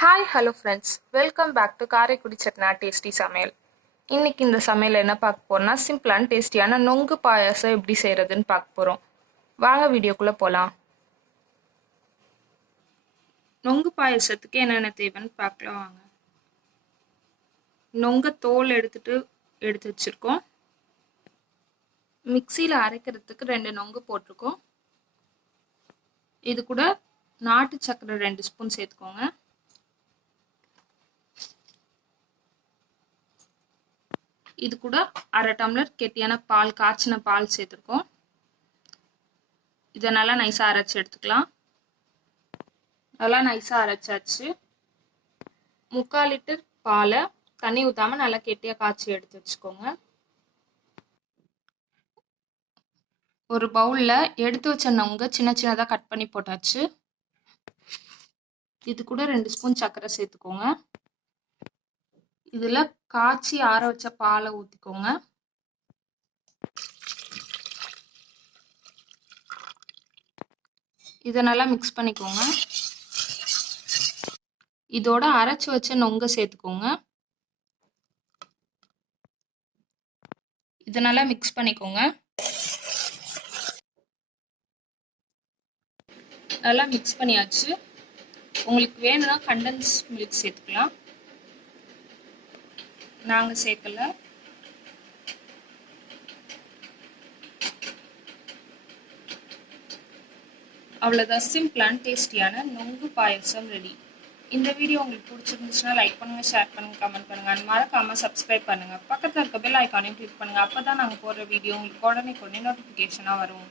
Hi hello friends, welcome back to Karaikudi சட்னா tasty சமையல். இன்னைக்கு இந்த சமையல் என்ன பார்க்க போறோம்னா, சிம்பிளான டேஸ்டியான நொங்கு பாயாசம் எப்படி செய்யறதுன்னு பார்க்க போறோம். வாங்க வீடியோக்குள்ள போகலாம். நொங்கு பாயாசத்துக்கு என்னென்ன தேவைன்னு பார்க்கலாம் வாங்க. நொங்க தோல் எடுத்து வச்சிருக்கோம். மிக்சியில் அரைக்கிறதுக்கு 2 நொங்கு போட்டிருக்கோம். இது கூட நாட்டு சர்க்கரை 2 ஸ்பூன் சேர்த்துக்கோங்க. இது கூட 1/2 டம்ளர் கெட்டியான பால், காய்ச்சின பால் சேர்த்துருக்கோம். இதை நல்லா நைஸாக அரைச்சி எடுத்துக்கலாம். நல்லா நைஸாக அரைச்சாச்சு. 3/4 லிட்டர் பாலை தண்ணி ஊற்றாமல் நல்லா கெட்டியாக காய்ச்சி எடுத்து வச்சுக்கோங்க. ஒரு பவுலில் எடுத்து வச்ச நொங்க சின்ன சின்னதாக கட் பண்ணி போட்டாச்சு. இது கூட 2 ஸ்பூன் சர்க்கரை சேர்த்துக்கோங்க. இதில் காய்ச்சி ஆற வச்ச பாலை ஊற்றிக்கோங்க. இதை நல்லா மிக்ஸ் பண்ணிக்கோங்க. இதோட அரைச்சி வச்ச நொங்க சேர்த்துக்கோங்க. இதை நல்லா மிக்ஸ் பண்ணிக்கோங்க. நல்லா மிக்ஸ் பண்ணியாச்சு. உங்களுக்கு வேணும்னா கண்டன்ஸ் மில்க் சேர்த்துக்கலாம். நாங்கள் சேர்க்கல. அவ்வளோதான், சிம்பிளான டேஸ்டியான நொங்கு பாயசம் ரெடி. இந்த வீடியோ உங்களுக்கு பிடிச்சிருந்துச்சுன்னா லைக் பண்ணுங்கள், ஷேர் பண்ணுங்கள், கமெண்ட் பண்ணுங்கள். அண்ட் மறக்காமல் சப்ஸ்கிரைப் பண்ணுங்கள். பக்கத்தில் இருக்க பெல் ஐக்கானையும் கிளிக் பண்ணுங்கள். அப்போ தான் நாங்கள் போடுற வீடியோ உங்களுக்கு உடனே நோட்டிஃபிகேஷனாக வரும்.